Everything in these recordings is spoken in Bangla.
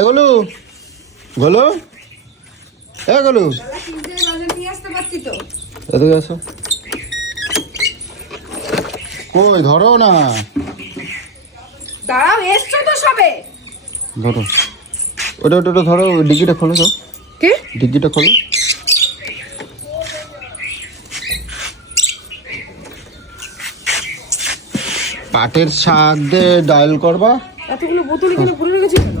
এগুলো গোলু এ গোলু। এদিকে আসো। কই ধরো না। দাঁড়াও এসছো তো সবে। ধরো। ওটা ওটা ওটা ধরো ওই ডিগ্গিটা খোলো তো। কি? ডিগ্গিটা খোলো। পাটের শাক দিয়ে ডাল করবা। এতগুলো বোতল এখানে ভরে রেখেছি কেন?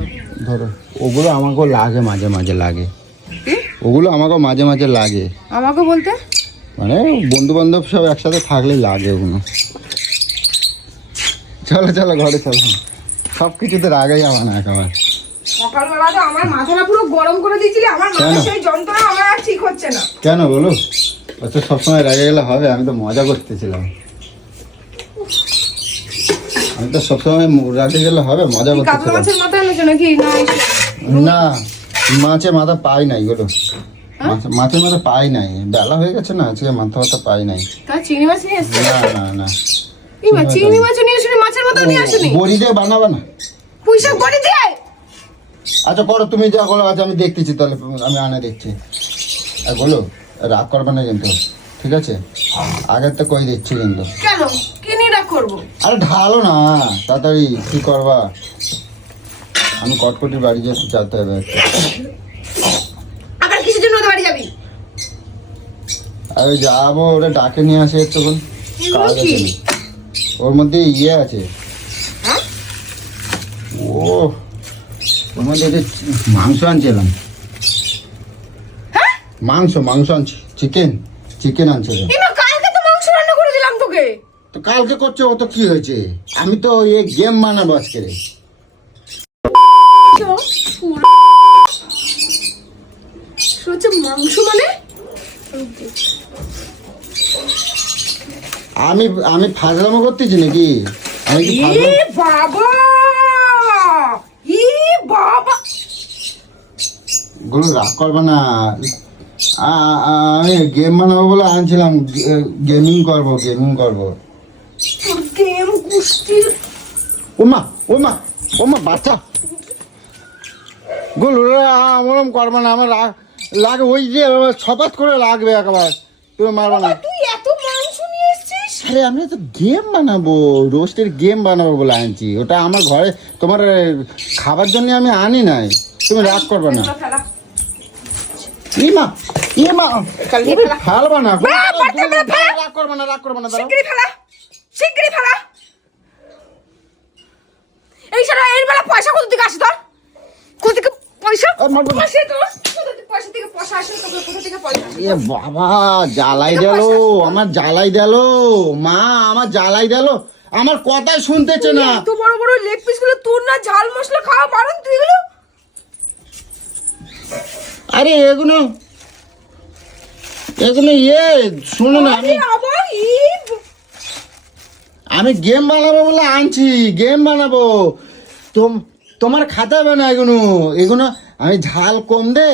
ধরো ওগুলো আমাকেও লাগে মাঝে মাঝে লাগে। ওগুলো আমাকেও মাঝে মাঝে লাগে। আমাকে বলতে? মানে বন্ধু বান্ধব সব একসাথে থাকলে লাগে ওগুলো। চলো চলো ঘরে চলো। সব কিছুতে রাগে যাওয়া না একেবারে। সকালবেলা তো আমার মাথাটা পুরো গরম করে দিয়েছিলি আমার মাথা? সেই যন্ত্রণা আমার আর ঠিক হচ্ছে না। কেন বলো? আচ্ছা সবসময় রেগে গেলে হবে আমি তো মজা করতেছিলাম। আমি তো সবসময় রাগে গেলে হবে মজা কি কাতলা মাছের মাথা এনেছো নাকি? না মাছে মাথা পাই নাই গুলো মাছ- মাছের মাথা পাই নাই। বেলা হয়ে গেছে না আজকে মাথা মাথা পাই নাই। চিংড়ি মাছ নিয়ে এসছে? না না না। চিংড়ি মাছ নিয়ে আসেনি মাছের মাথা নিয়ে আসেনি? বড়ি দিয়ে বানাবে না। দিয়ে? আচ্ছা করো তুমি যা করো আচ্ছা আমি দেখতেছি তাহলে আমি আনে দেখছি। আর বলো রাগ করবে না কিন্তু ঠিক আছে? আগের তো কই দিচ্ছি কিন্তু? কেন? করব? আরে ঢালো না তাড়াতাড়ি কি করবা? আমি কটকটির বাড়ি যেতে যেতে হবে আবার কিসের জন্য বাড়ি যাবি? আরে যাব ওটা ডাকে নিয়ে আসে এগুলো কাজ? আছে ওর মধ্যে ইয়ে আছে। হ্যাঁ? ও ওর মধ্যে মাংস আনছিলাম হ্যাঁ? মাংস মাংস আনছি। চিকেন চিকেন আনছিলাম এই কালকে তো মাংস রান্না করে দিলাম তোকে। তো কালকে করছে ও তো কি হয়েছে? আমি তো এই গেম বানাবো আজকে। মাংস মানে? আমি আমি ফাজলামো করতেছি নাকি? আমি কি বাবা! ই বাবা! গুলো রাগ করবে না। আমি গেম বানাবো বলে আনছিলাম গেমিং করব গেমিং করব। ওমা ওমা ওমা বাচ্চা। গুলো আমরম করবে না আমার লাগে ওই যে ছপাত করে লাগবে একেবারে। তুমি মারবে না। আরে আমি তো গেম বানাবো রোস্টের গেম বানাবো বলে আনছি। ওটা আমার ঘরে তোমার খাবার জন্য আমি আনি নাই। তুমি রাগ করবে না। ইমা ইমা। ফেলবা না। রাগ করবে না রাগ করবে না ফেলা শিগগিরই ফেলা। এই সারা এর বেলা পয়সা কোথা থেকে আসে তোর? কোথা থেকে পয়সা? পয়সা তোর এ বাবা জ্বালাই দিল আমার জ্বালাই দিল। মা আমার জ্বালাই দিল। আমার কথাই শুনতেছে না। এত বড় বড় লেগ পিসগুলো তোর না ঝাল মশলা খাওয়া বারণ তুই এগুলো? আরে এগুলো এগুলো ইয়ে শোনো না আমি আবার ই আমি গেম বানাবো বলে আনছি গেম বানাবো। তোম তোমার খাতে হবে না এগুলো এগুলো আমি ঝাল কম দে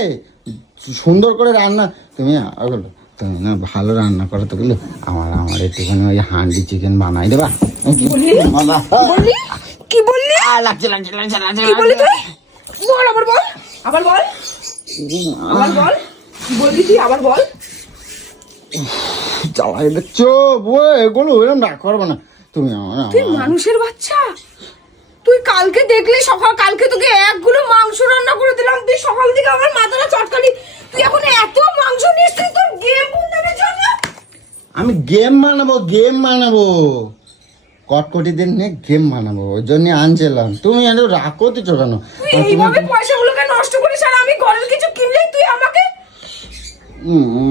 সুন্দর করে রান্না। তুমি ওগুলো তুমি না ভালো রান্না করো তো গুলো আমার আমার একটুখানি ওই হান্ডি চিকেন বানাই দেবা। বললি? কি বললি? আ, লাগছে লাগছে লাগছে লাগছে কি বললি তুই? বল আবার বল। আবার বল। আবার বল। কি বললি তুই? আবার বল। জ্বালাই দেখছ বই এগুলো এরকম না করব না। তুমি আমার তুই মানুষের বাচ্চা? তুই কালকে দেখলি সকাল কালকে তোকে একগুলো মাংস রান্না করে দিলাম তুই সকাল থেকে আমার মাথাটা চটকালি। তুই এখন এত মাংস নিস তুই তোর গেম বন্ধনের জন্য? আমি গেম বানাবো গেম বানাবো। কটকটি দিন নিয়ে গেম বানাবো ওই জন্য আনছিলাম। তুমি এত রাগ করতেছো কেন? তুই এইভাবে পয়সাগুলোকে নষ্ট করিস আর আমি ঘরের কিছু কিনলেই তুই আমাকে?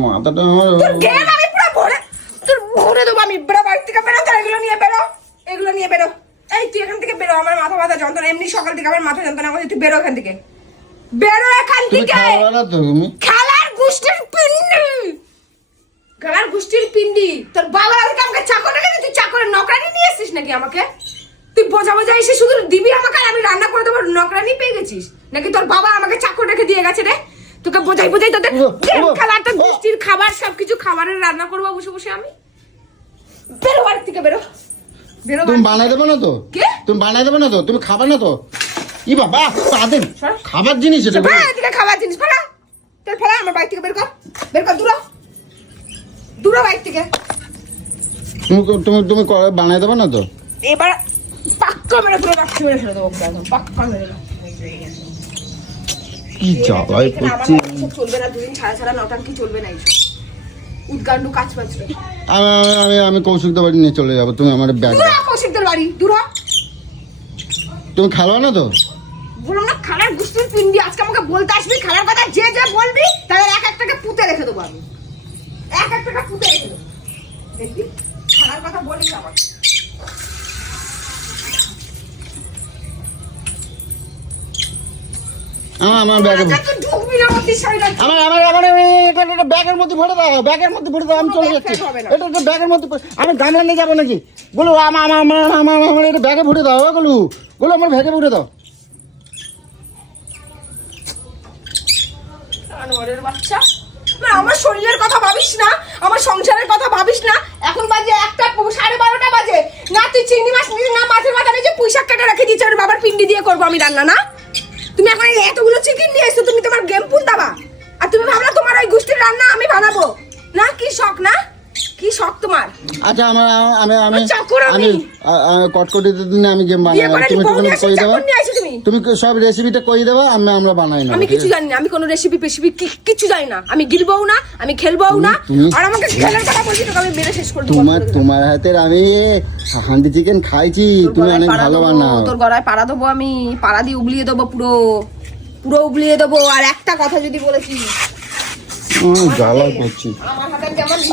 মাথাটা আমার তোর গেম আমি পুরো ভরে তোর ভরে দেবো আমি বেরো বাড়ি থেকে বেরো তো এগুলো নিয়ে বেরো এগুলো নিয়ে বেরো। এই তুই এখান থেকে বেরো আমার মাথা মাথা যন্ত্রণা এমনি সকাল থেকে আমার মাথা যন্ত্রণা করছে তুই বেরো এখান থেকে। বেরো এখান থেকে! খেলার গোষ্ঠীর পিন্ডি! খেলার গোষ্ঠীর পিন্ডি! তোর বাবা আজকে আমাকে চাকর রেখে তুই চাকরের নকরানি নিয়ে এসছিস নাকি আমাকে? তুই বোঝা বোঝা এসে শুধু দিবি আমাকে আর আমি রান্না করে দেবো নকরানি পেয়ে গেছিস? নাকি তোর বাবা আমাকে চাকর রেখে দিয়ে গেছে রে? তোকে বোঝাই বোঝাই তোদের খেলাটা ও। গোষ্ঠীর খাবার সবকিছু খাবারের রান্না করব বসে বসে আমি। বেরো বাড়ি থেকে বেরো। তুমি বানাই দেবে না তো? কে? তুমি বানাই দেবে না তো? তুমি খাবে না তো? ই বাবা সর। খাবার জিনিস এটা খাবার জিনিস ফেলা তোর ফেলা আমার বাইক থেকে বের কর। বের কর দূরা। দূরা বাইক থেকে। তুমি তুমি তুমি বানাই দেবে না তো? এবার পাক্কা মেরে পুরো রাখতে মেরে ফেলে দেবো পাক্কা মেরে কি জ্বালায় করছি? চলবে না দুদিন ছাড়া ছাড়া নটাঙ্কি চলবে না উদ্গান্ডু কাজ পাচ্ছে আমি আমি- আমি আমি বাড়ি নিয়ে চলে যাব। তুমি আমার ব্যাগ দূরা কৌশিকদের বাড়ি দূরা তুমি খেলো না তো? বলো না খালার গুষ্টির পিন্ডি আজকে আমাকে বলতে আসবি খালার কথা যে যে বলবি তাদের এক একটাকে পুঁতে রেখে দেবো আমি। এক একটাকে পুঁতে রেখে দেবো। দেখবি খালার কথা বলিস আমার আমার আমার ব্যাগে তুই ঢুকবি না আমার আমার আমার আমার এটা এটা ব্যাগের মধ্যে ভরে দাও ব্যাগের মধ্যে ভরে দাও আমি চলে যাচ্ছি। ব্যাগ হবে না। এটা এটা ব্যাগের মধ্যে আমি গামলা নিয়ে যাব নাকি? বলো আমার আমার আমার আমার আমার এটা ব্যাগে ভরে দাও বলো বলো আমার ব্যাগে ভরে দাও। বাচ্চা। না আমার শরীরের কথা ভাবিস না আমার সংসারের কথা ভাবিস না। এখন বাজে একটা সাড়ে বারোটা বাজে। না তুই চিংড়ি মাছ নিস না মাছের মাথা নিয়ে পুঁই শাক কেটে রেখে দিয়েছে ওর বাবার পিন্ডি দিয়ে করব আমি রান্না না? তুমি এখন এতগুলো চিকেন নিয়ে এসছো তুমি তোমার গেম পুল দাবা? আর তুমি ভাবলা তোমার ওই গোষ্ঠীর রান্না আমি বানাবো। না কি শখ না? কি শখ তোমার? আচ্ছা আমার আমি আমি। আমি। কটকটিতে দিনে আমি গেম বানাবো তুমি তুমি কই আসো, তুমি সব রেসিপিটা কই দেবা আমি আমরা বানাই না আমি কিছু জানি না আমি কোনো রেসিপি পেসিপি কিছু জানি না। আমি গিলবও না আমি খেলবও না। আর আমাকে খেলার কথা বলছি তোকে আমি মেরে শেষ করে দেবো। তোমার তোমার হাতের আমি হান্ডি চিকেন খাইছি তুমি অনেক ভালো বানাও। তোর গলায় পাড়া দেবো আমি পাড়া দিয়ে উগলিয়ে দেবো পুরো পুরো উগলিয়ে দেবো। আর একটা কথা যদি বলেছি। হুম, জ্বালা করছি।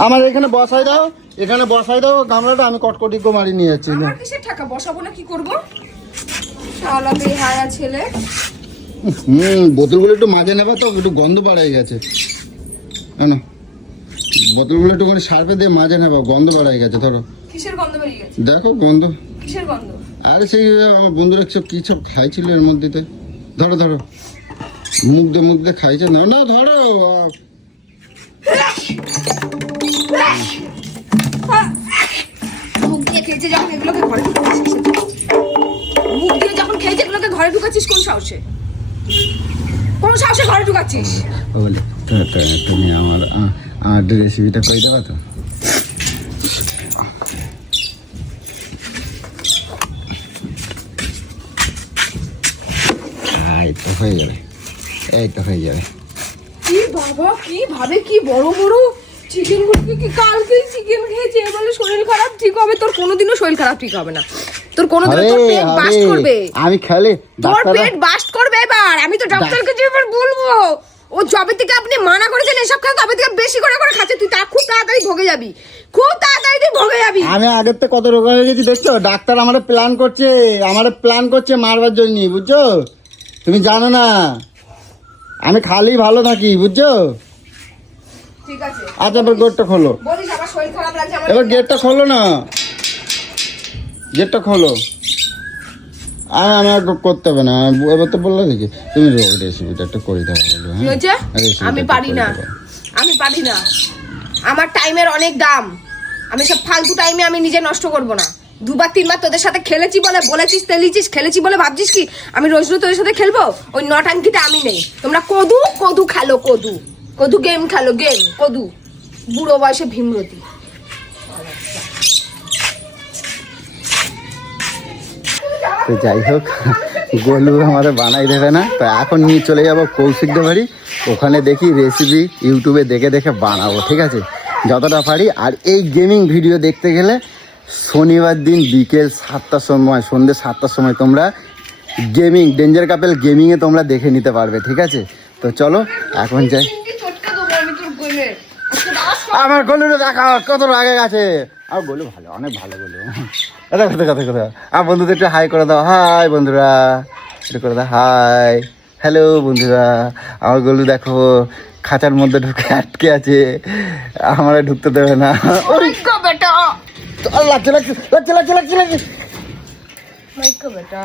আমার হাতে এখানে বসাই দাও এখানে বসাই দাও গামলাটা আমি কটকটি মারি নিয়ে যাচ্ছি। বসাবো না কি করব? ছেলে। হুম বোতলগুলো একটু মাঝে নেবা তো একটু গন্ধ বাড়াই গেছে। না বোতলগুলো একটুখানি সার্ফে দিয়ে মাঝে নেবা গন্ধ বাড়াই গেছে ধরো। কিসের গন্ধ বেরিয়ে গেছে? দেখো গন্ধ। কিসের গন্ধ? আরে সেই আমার বন্ধুরা সব কি সব খাইছিল এর মধ্যে ধরো ধরো। মুখ দিয়ে মুখ দিয়ে খাইছে। না না ধরো। মুখ দিয়ে খেয়েছে যখন এগুলোকে ঘরে ঘরে ঢুকাচ্ছিস কোন সাহসে? কোন সাহসে ঘরে ঢুকাচ্ছিস? বলে "তো- তো- তুমি আমার আ- আমার রেসিপিটা কই দেবা তো? এই তো হয়ে যাবে এই তো হয়ে যাবে কি বাবা কি ভাবে কি বড় বড় চিকেন গুলোকে কি কালকে চিকেন খেয়েছে? বলে শরীর খারাপ ঠিক হবে তোর কোনোদিনও শরীর খারাপ ঠিক হবে না। তোর হবে তোর পেট বাস্ট করবে। আমি খেলে তোর পেট বাস্ট করবে এবার। আমি তো ডক্টরকে যে এবার বলব। ও যবে থেকে আপনি মানা করেছেন এসব খাওয়া তবে থেকে বেশি করে করে খাচ্ছে। তুই তা খুব তাড়াতাড়ি ভোগে যাবি। খুব তাড়াতাড়ি তুই ভোগে যাবি। আমি আগের থেকে কত রোগ হয়ে গেছি দেখছ? ডাক্তার আমার প্ল্যান করছে আমার প্ল্যান করছে মারবার জন্য বুঝছ? তুমি জানো না। আমি খালি ভালো থাকি বুঝছ? ঠিক আছে। আচ্ছা এবার গেটটা খোলো। এবার গেটটা খোলো না। গেটটা খোলো। আর করতে হবে না। এবার তো বললে দেখি তুমি রেসিপিটা একটু করে কি হ্যাঁ আমি পারি না। আমি পারি না। আমার টাইমের অনেক দাম। আমি সব ফালতু টাইমে আমি নিজে নষ্ট করব না। দুবার তিনবার তোদের সাথে খেলেছি বলে বলেছিস তেলিছিস খেলেছি বলে ভাবছিস কি আমি রোজ রোজ তোদের সাথে খেলব? ওই নটাঙ্কিতে আমি নেই। তোমরা কদু কদু খেলো কদু। কদু গেম খেলো গেম কদু। বুড়ো বয়সে ভীমরতি। তো যাই হোক গোলু আমাদের বানাই দেবে না। তো এখন নিয়ে চলে যাব কৌশিকদের বাড়ি ওখানে দেখি রেসিপি ইউটিউবে দেখে দেখে বানাবো ঠিক আছে? যতটা পারি। আর এই গেমিং ভিডিও দেখতে গেলে শনিবার দিন বিকেল সাতটার সময় সন্ধ্যে সাতটার সময় তোমরা গেমিং ডেঞ্জার কাপেল গেমিংয়ে তোমরা দেখে নিতে পারবে ঠিক আছে? তো চলো এখন যাই। আমার গলুটা দেখা কত রাগে গেছে। আর গলু ভালো অনেক ভালো গলু কথা কথা কথা কথা আর বন্ধুদের একটু হাই করে দাও। হাই বন্ধুরা। একটু করে দাও হাই হ্যালো বন্ধুরা। আমার গলু দেখো খাঁচার মধ্যে ঢুকে আটকে আছে। আমরা ঢুকতে দেবে না। লাগছে লাগছে লাগছে লাগছে লাগছে লাগছে। বেটা।